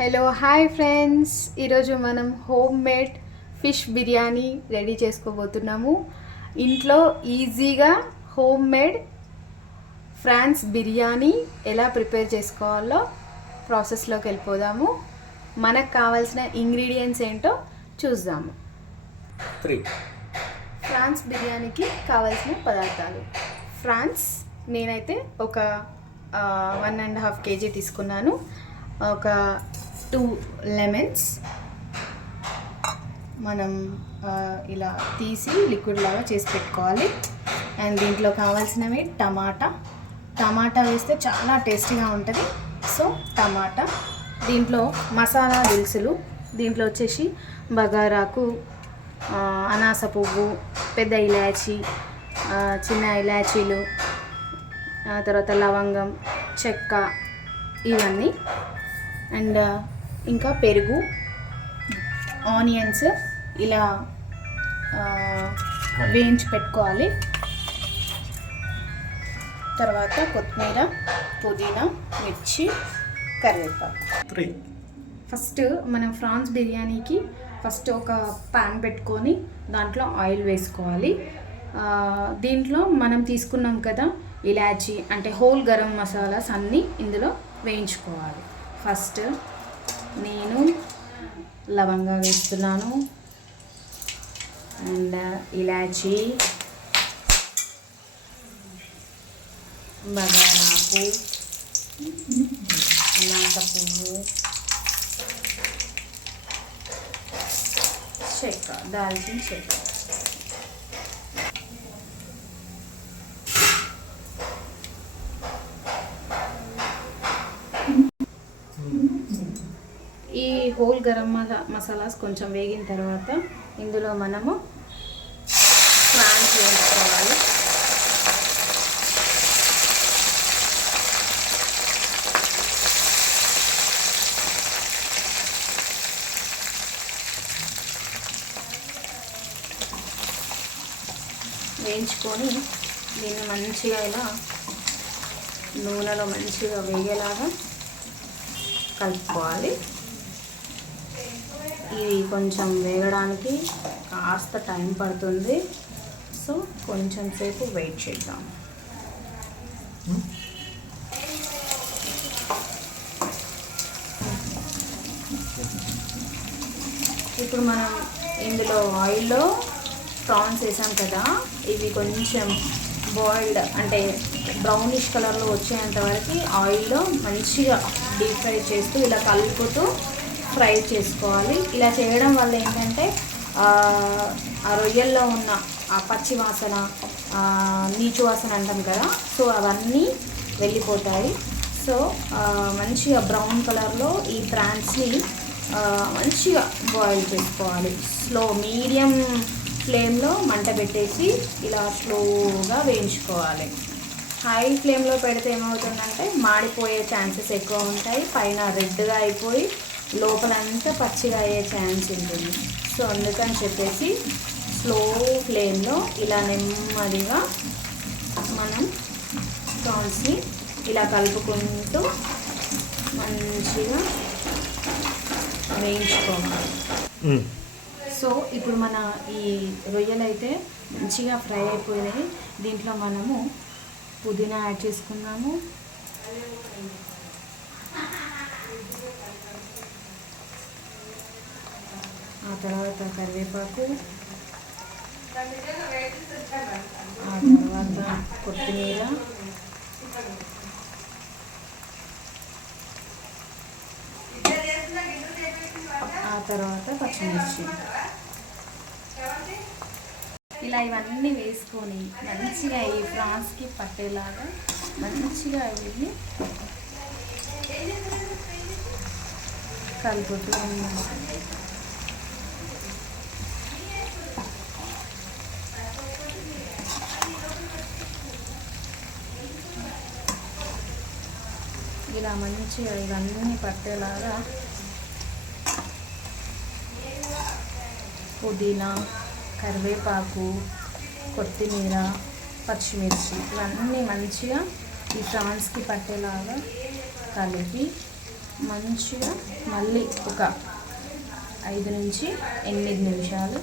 Hello hi friends, ఈరోజు మనం home made fish biryani ready చేసుకోబోతున్నాము. ఇంట్లో ఈజీగా హోమ్ మేడ్ ఫ్రాన్స్ బిర్యానీ ఎలా ప్రిపేర్ చేసుకోవాలో ప్రాసెస్లోకి వెళ్ళిపోదాము. మనకు కావాల్సిన ఇంగ్రీడియంట్స్ ఏంటో చూద్దాము. ఫ్రాన్స్ బిర్యానీకి కావాల్సిన పదార్థాలు. ఫ్రాన్స్ నేనైతే ఒక 1.5 kg తీసుకున్నాను. ఒక 2 లెమన్స్ మనం ఇలా తీసి లిక్విడ్ లాగా చేసి పెట్టుకోవాలి. అండ్ దీంట్లో కావాల్సినవి టమాటా వేస్తే చాలా టేస్టీగా ఉంటుంది. సో టమాటా, దీంట్లో మసాలా దినుసులు, దీంట్లో వచ్చేసి బగారాకు, అనాస పువ్వు, పెద్ద ఇలాచీ, చిన్న ఇలాచీలు, తర్వాత లవంగం, చెక్క, ఇవన్నీ. అండ్ ఇంకా పెరుగు, ఆనియన్స్ ఇలా వేయించి పెట్టుకోవాలి. తర్వాత కొత్తిమీర, పుదీనా, మిర్చి, కరివేపాకు. ఫస్ట్ మనం ఫ్రాన్స్ బిర్యానీకి ఒక పాన్ పెట్టుకొని దాంట్లో ఆయిల్ వేసుకోవాలి. దీంట్లో మనం తీసుకున్నాం కదా ఇలాచీ అంటే హోల్ గరం మసాలాస్ అన్నీ ఇందులో వేయించుకోవాలి. ఫస్ట్ నేను లవంగా వేస్తున్నాను, అండ్ ఇలాచీ, బగారాకు, అనాస పువ్వు, చెక్క, దాల్చిన చెక్క. ఈ హోల్ గరం మసాలాస్ కొంచెం వేగిన తర్వాత ఇందులో మనము ఫ్రాన్స్ వేసుకోవాలి. వేయించుకొని దీన్ని మంచిగా ఇలా నూనెలో మంచిగా వేగేలాగా కలుపుకోవాలి. ఇది కొంచెం వేగడానికి కాస్త టైం పడుతుంది. సో కొంచెం సేపు వెయిట్ చేద్దాం. ఇప్పుడు మనం ఇందులో ఆయిల్లో ప్రాన్స్ వేసాం కదా, ఇవి కొంచెం బాయిల్డ్ అంటే బ్రౌనిష్ కలర్లో వచ్చేంత వరకు ఆయిల్లో మంచిగా డీప్ ఫ్రై చేస్తూ ఇలా కలుపుతూ ఫ్రై చేసుకోవాలి. ఇలా చేయడం వల్ల ఏంటంటే ఆ రొయ్యల్లో ఉన్న ఆ పచ్చి వాసన, నీచు వాసన అంటాం కదా, సో అవన్నీ వెళ్ళిపోతాయి. సో మంచిగా బ్రౌన్ కలర్లో ఈ ప్రాన్స్ని మంచిగా బాయిల్ చేసుకోవాలి. మీడియం ఫ్లేమ్లో మంట పెట్టేసి ఇలా స్లోగా వేయించుకోవాలి. హై ఫ్లేమ్లో పెడితే ఏమవుతుందంటే మాడిపోయే ఛాన్సెస్ ఎక్కువ ఉంటాయి. పైన రెడ్గా అయిపోయి లోపలంతా పచ్చిగా అయ్యే ఛాన్స్ ఉంటుంది. సో అందుకని చెప్పేసి స్లో ఫ్లేమ్లో ఇలా నెమ్మదిగా మనం ప్రాన్స్ని ఇలా కలుపుకుంటూ మంచిగా వేయించుకోవాలి. సో ఇప్పుడు మన ఈ రొయ్యలు అయితే మంచిగా ఫ్రై అయిపోయినాయి. దీంట్లో మనము పుదీనా యాడ్ చేసుకున్నాము, ఆ తర్వాత కరివేపాకు, ఆ తర్వాత కొత్తిమీర, ఆ తర్వాత పచ్చిమిర్చి. ఇలా ఇవన్నీ వేసుకొని మంచిగా ఈ ఫ్రాన్స్కి పట్టేలాగా మంచిగా ఇవి కలుపుతూ ఉన్నాము. ఇలా మంచిగా ఇవన్నీ పట్టేలాగా పుదీనా, కరివేపాకు, కొత్తిమీర, పచ్చిమిర్చి ఇవన్నీ మంచిగా ఈ ప్రాన్స్కి పట్టేలాగా కలిపి మంచిగా మళ్ళీ ఒక 5 నుంచి 8 నిమిషాలు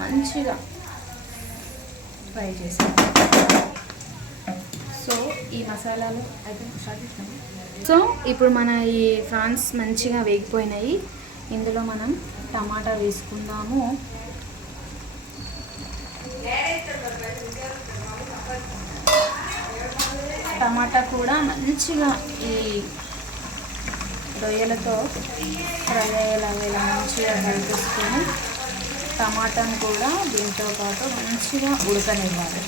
మంచిగా ఫ్రై చేసాం. సో ఈ మసాలాలు అయితే స్టార్ట్ చేసాము. సో ఇప్పుడు మన ఈ ప్రాన్స్ మంచిగా వేగిపోయినాయి. ఇందులో మనం టమాటా వేసుకుందాము. టమాటా కూడా మంచిగా ఈ రొయ్యలతో ఫ్రై అయ్యేలాగా ఇలా మంచిగా కలిపేసుకొని టమాటాను కూడా దీంతో పాటు మంచిగా ఉడకనివ్వాలి.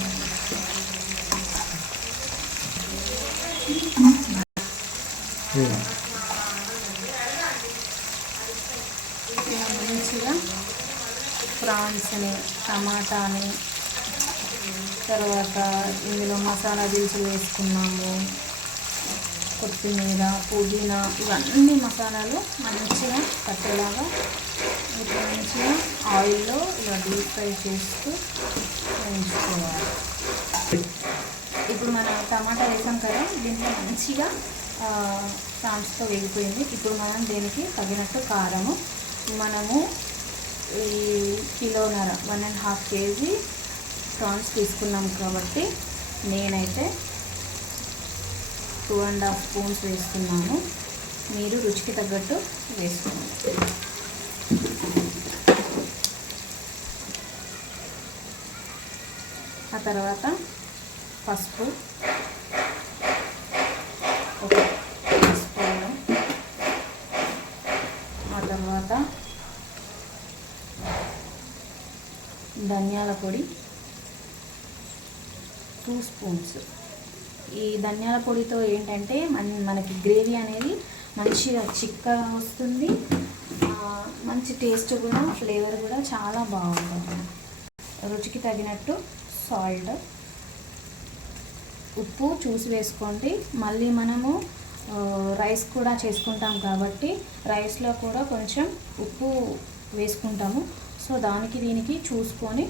ఇలా మంచిగా ప్రాన్స్ని, టమాటాని, తర్వాత ఇందులో మసాలా దినుసులు వేసుకున్నాము, కొత్తిమీర, పుదీనా, ఇవన్నీ మసాలాలు మంచిగా పట్టేలాగా ఇప్పుడు మంచిగా ఆయిల్లో ఇలా డీప్ ఫ్రై చేస్తూ వేయించుకోవాలి. ఇప్పుడు మన టమాటా వేసాం కదా, దీంట్లో మంచిగా ప్రాన్స్తో వేగిపోయింది. ఇప్పుడు మనం దీనికి తగినట్టు కారము, మనము ఈ కిలోన్నర 1.5 kg ప్రాన్స్ తీసుకున్నాం కాబట్టి నేనైతే 2.5 స్పూన్స్ వేస్తున్నాను. మీరు రుచికి తగ్గట్టు వేసుకోండి. ఆ తర్వాత పసుపు ఒక స్పూను, ఆ తర్వాత ధనియాల పొడి 2 స్పూన్స్. ఈ ధనియాల పొడితో ఏంటంటే మనకి గ్రేవీ అనేది మంచిగా చిక్కగా వస్తుంది, మంచి టేస్ట్ కూడా, ఫ్లేవర్ కూడా చాలా బాగుంటుంది. రుచికి తగినట్టు సాల్ట్, ఉప్పు చూసి వేసుకోండి. మళ్ళీ మనము రైస్ కూడా చేసుకుంటాం కాబట్టి రైస్లో కూడా కొంచెం ఉప్పు వేసుకుంటాము. సో దానికి దీనికి చూసుకొని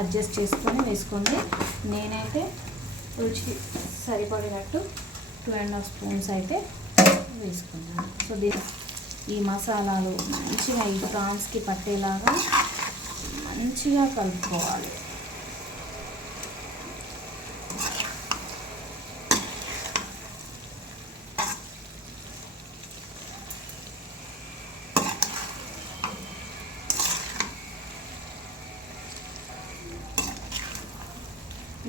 అడ్జస్ట్ చేసుకొని వేసుకోండి. నేనైతే రుచికి సరిపడినట్టు 2.5 స్పూన్స్ అయితే వేసుకున్నాను. సో ఈ మసాలాలు మంచిగా ఈ ప్రాన్స్కి పట్టేలాగా మంచిగా కలుపుకోవాలి.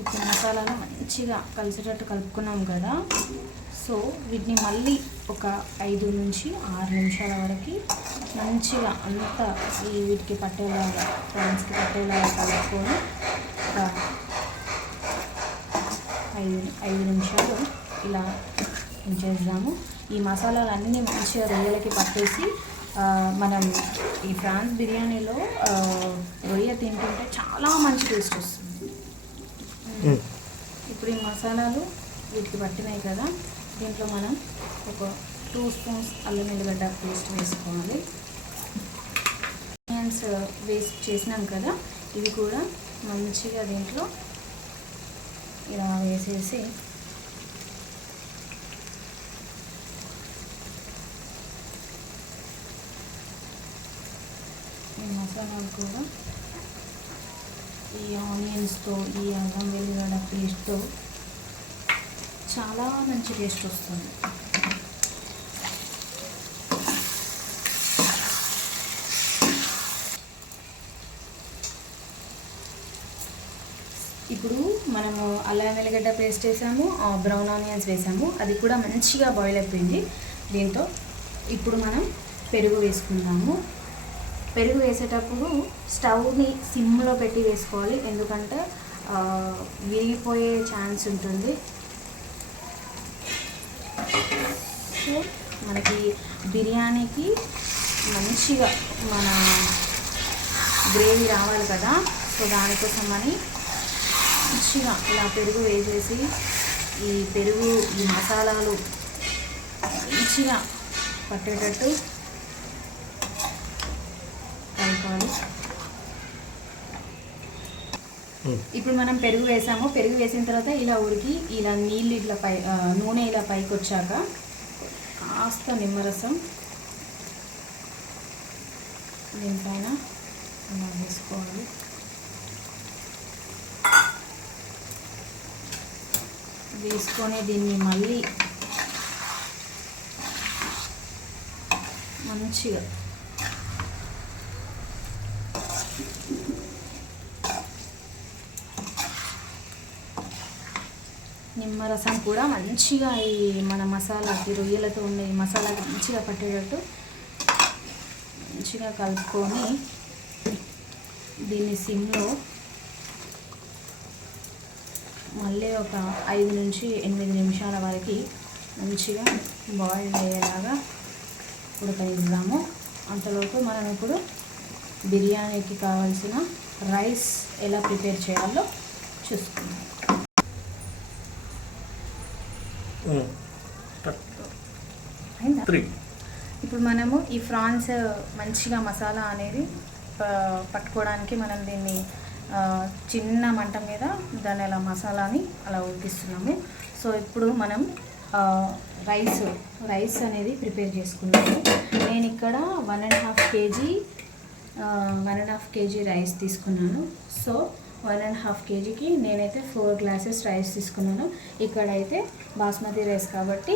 ఇప్పుడు మసాలాలు మంచిగా కలిసేటట్టు కలుపుకున్నాం కదా. సో వీటిని మళ్ళీ ఒక 5 నుంచి 6 నిమిషాల వరకు మంచిగా అంతా వీటికి పట్టేలాగా, ప్రాన్స్కి పట్టేలాగా కలుపుకొని ఒక 5 నిమిషాలు ఇలా ఉంచేద్దాము. ఈ మసాలాలన్నీ మంచిగా రొయ్యలకి పట్టేసి మనం ఈ ప్రాన్స్ బిర్యానీలో రొయ్య తింటుంటే చాలా మంచి టేస్ట్ వస్తుంది. ఇప్పుడు ఈ మసాలాలు వీటికి పట్టినాయి కదా, దీంట్లో మనం ఒక 2 స్పూన్స్ అల్లం వెల్లిగడ్డ పేస్ట్ వేసుకోవాలి. ఆనియన్స్ వేస్ట్ చేసినాం కదా, ఇవి కూడా మంచిగా దీంట్లో ఇలా వేసేసి ఈ మసాలాలు కూడా ఈ ఆనియన్స్తో, ఈ అల్లం వెల్లిగడ్డ పేస్ట్తో చాలా మంచి టేస్ట్ వస్తుంది. ఇప్పుడు మనము అల్లం వెల్లిగడ్డ పేస్ట్ వేసాము, బ్రౌన్ ఆనియన్స్ వేసాము, అది కూడా మంచిగా బాయిల్ అయిపోయింది. దీంతో ఇప్పుడు మనం పెరుగు వేసుకుందాము. పెరుగు వేసేటప్పుడు స్టవ్ని సిమ్లో పెట్టి వేసుకోవాలి, ఎందుకంటే విరిగిపోయే ఛాన్స్ ఉంటుంది. సో మనకి బిర్యానీకి మంచిగా మన గ్రేవీ రావాలి కదా, సో దానికోసమని మంచిగా ఇలా పెరుగు వేసేసి ఈ పెరుగు, ఈ మసాలాలు మంచిగా పట్టేటట్టు కలపాలి. ఇప్పుడు మనం పెరుగు వేసాము. వేసిన తర్వాత ఇలా ఉడికి ఇలా నీళ్ళు ఇట్లా నూనె ఇలా పైకి వచ్చాక కాస్త నిమ్మరసం దీనిపైన అలా వేసుకోవాలి. వేసుకొని దీన్ని మళ్ళీ మంచిగా నిమ్మరసం కూడా మంచిగా ఈ మన మసాలాకి రొయ్యలతో ఉన్న ఈ మసాలాకి మంచిగా పట్టేటట్టు మంచిగా కలుపుకొని దీన్ని సిమ్లో మళ్ళీ ఒక 5 నుంచి 8 నిమిషాల వరకు మంచిగా బాయిల్ అయ్యేలాగా ఉడకనిద్దాము. అంతలోపు మనం ఇప్పుడు బిర్యానీకి కావాల్సిన రైస్ ఎలా ప్రిపేర్ చేయాలో చూసుకుందాం. ఇప్పుడు మనము ఈ ఫ్రాన్స్ మంచిగా మసాలా అనేది పట్టుకోవడానికి మనం దీన్ని చిన్న మంట మీద దాన్ని అలా మసాలాని అలా ఉడికిస్తున్నాము. సో ఇప్పుడు మనం రైస్ అనేది ప్రిపేర్ చేసుకున్నాము. నేను ఇక్కడ 1.5 kg రైస్ తీసుకున్నాను. సో 1.5 kgకి నేనైతే 4 గ్లాసెస్ రైస్ తీసుకున్నాను. ఇక్కడైతే బాస్మతి రైస్ కాబట్టి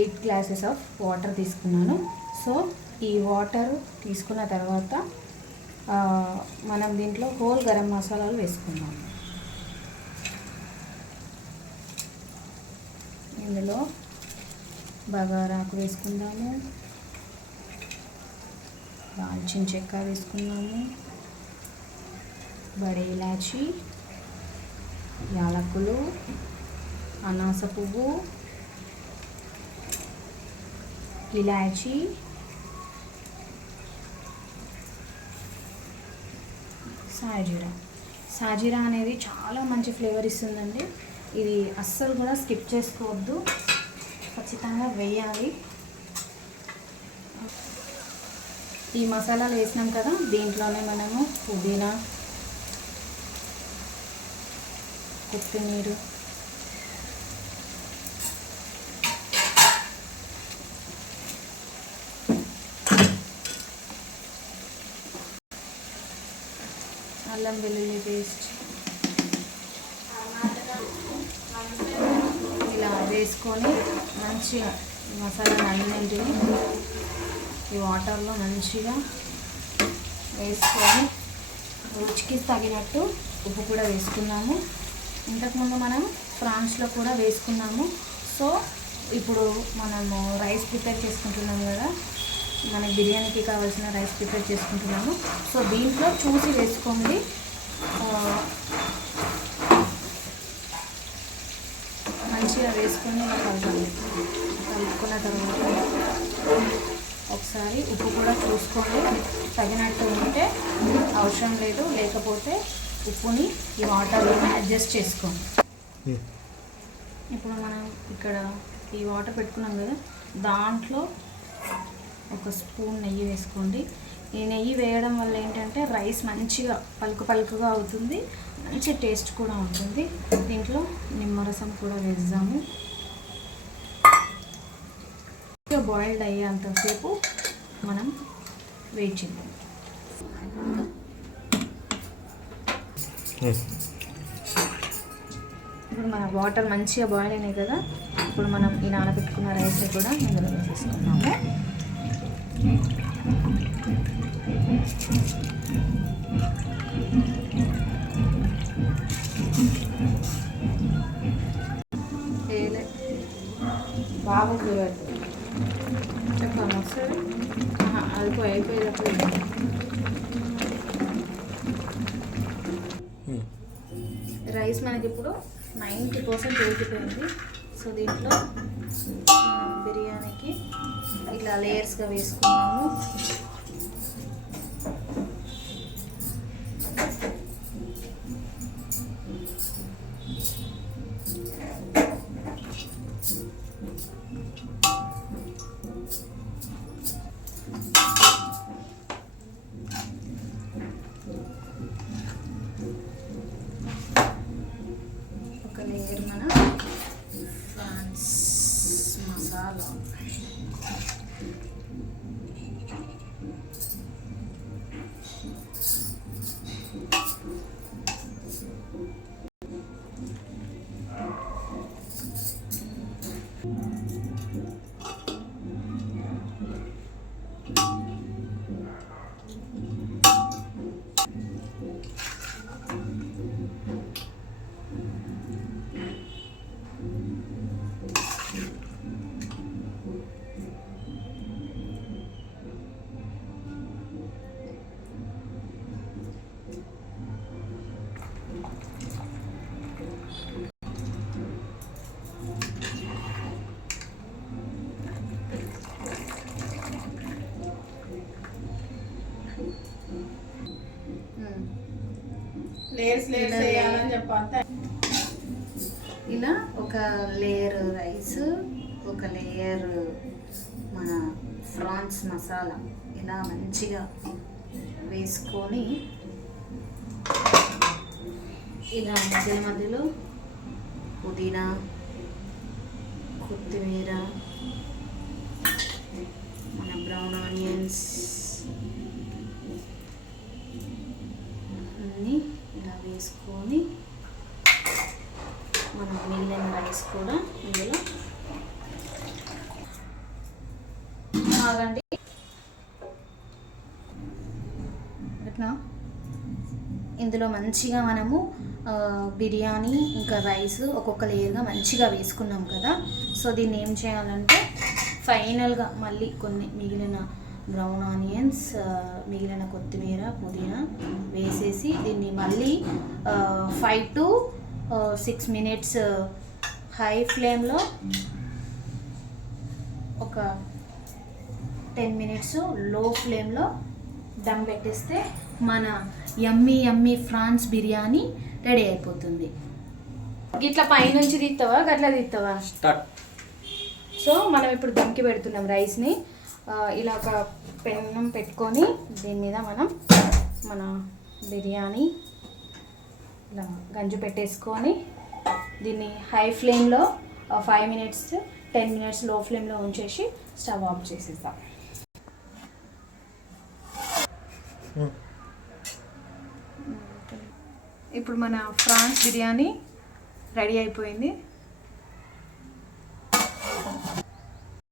8 గ్లాసెస్ ఆఫ్ వాటర్ తీసుకున్నాను. సో ఈ వాటర్ తీసుకున్న తర్వాత మనం దీంట్లో హోల్ గరం మసాలాలు వేసుకున్నాము. ఇందులో బగారాకు వేసుకుందాము, దాల్చిన చెక్క వేసుకున్నాము, బడే ఇలాచి, యాలకులు, అనాస పువ్వు, ఇలాచి, సాజీరా అనేది చాలా మంచి ఫ్లేవర్ ఇస్తుందండి. ఇది అస్సలు కూడా స్కిప్ చేసుకోవద్దు, ఖచ్చితంగా వేయాలి. ఈ మసాలాలు వేసినాం కదా, దీంట్లోనే మనము పుదీనా, కొత్తిమీర, అల్లం వెల్లుల్లి పేస్ట్ ఇలా వేసుకొని మంచిగా మసాలా అన్నింటిని ఈ వాటర్లో మంచిగా వేసుకొని రుచికి తగినట్టు ఉప్పు కూడా వేసుకున్నాము. ఇంతకుముందు మనం ఫ్రాన్స్లో కూడా వేసుకున్నాము. సో ఇప్పుడు మనము రైస్ ప్రిపేర్ చేసుకుంటున్నాము కదా, మన బిర్యానీకి కావాల్సిన రైస్ ప్రిపేర్ చేసుకుంటున్నాము. సో దీంట్లో చూసి వేసుకోండి. మంచిగా వేసుకొని కలుపుకున్న తర్వాత ఒకసారి ఉప్పు కూడా చూసుకోండి, తగినట్టు ఉంటే అవసరం లేదు, లేకపోతే ఉప్పుని ఈ వాటర్లోనే అడ్జస్ట్ చేసుకోండి. ఇప్పుడు మనం ఇక్కడ ఈ వాటర్ పెట్టుకున్నాం కదా, దాంట్లో ఒక స్పూన్ నెయ్యి వేసుకోండి. ఈ నెయ్యి వేయడం వల్ల ఏంటంటే రైస్ మంచిగా పలుకుగా అవుతుంది, మంచి టేస్ట్ కూడా ఉంటుంది. దీంట్లో నిమ్మరసం కూడా వేద్దాము. బాయిల్డ్ అయ్యేంతసేపు మనం వెయిట్ చేద్దాం. ఇప్పుడు మన వాటర్ మంచిగా బాయిల్ అయినాయి కదా, ఇప్పుడు మనం ఈ నానబెట్టుకున్న రైస్ని కూడా ఇందులో వేసేసుకున్నాము. బాగుంది చెప్పాను ఒకసారి, అది అయిపోయేటప్పుడు రైస్ మనకి ఇప్పుడు 90% ఉడికిపోయింది. సో దీంట్లో బిర్యానీకి ఇలా లేయర్స్గా వేసుకున్నాము. ఒక లేయర్ మన ఫ్రాన్స్ మసాలా, లేయర్స్ వేయాలని చెప్పండి. ఇలా ఒక లేయర్ రైస్, ఒక లేయర్ మన ఫ్రాన్స్ మసాలా ఇలా మంచిగా వేసుకొని ఇలా మధ్యలో పుదీనా, కొత్తిమీర, మన బ్రౌన్ ఆనియన్స్ అన్నీ ఇలా వేసుకొని మనం మిగిలిన రైస్ కూడా ఇందులో ఆగండి. ఇందులో మంచిగా మనము బిర్యానీ ఇంకా రైస్ ఒక్కొక్క లేయర్గా మంచిగా వేసుకున్నాం కదా. సో దీన్ని ఏం చేయాలంటే ఫైనల్గా మళ్ళీ కొన్ని మిగిలిన బ్రౌన్ ఆనియన్స్, మిగిలిన కొత్తిమీర, పుదీనా వేసేసి దీన్ని మళ్ళీ 5 to 6 minutes హై ఫ్లేమ్లో, ఒక 10 minutes లో ఫ్లేమ్లో దమ్ పెట్టేస్తే మన యమ్మీ ఫ్రాన్స్ బిర్యానీ రెడీ అయిపోతుంది. ఇట్లా పైనుంచి తీస్తావా గట్లా తీస్తావా? సో మనం ఇప్పుడు దమ్కి పెడుతున్నాం రైస్ని. ఇలా ఒక పెన్నం పెట్టుకొని దీని మీద మనం మన బిర్యానీ ఇలా గంజు పెట్టేసుకొని దీన్ని హై ఫ్లేమ్లో 5 minutes 10 minutes లో ఫ్లేమ్లో ఉంచేసి స్టవ్ ఆఫ్ చేసేస్తాం. ఇప్పుడు మన ఫ్రాన్స్ బిర్యానీ రెడీ అయిపోయింది.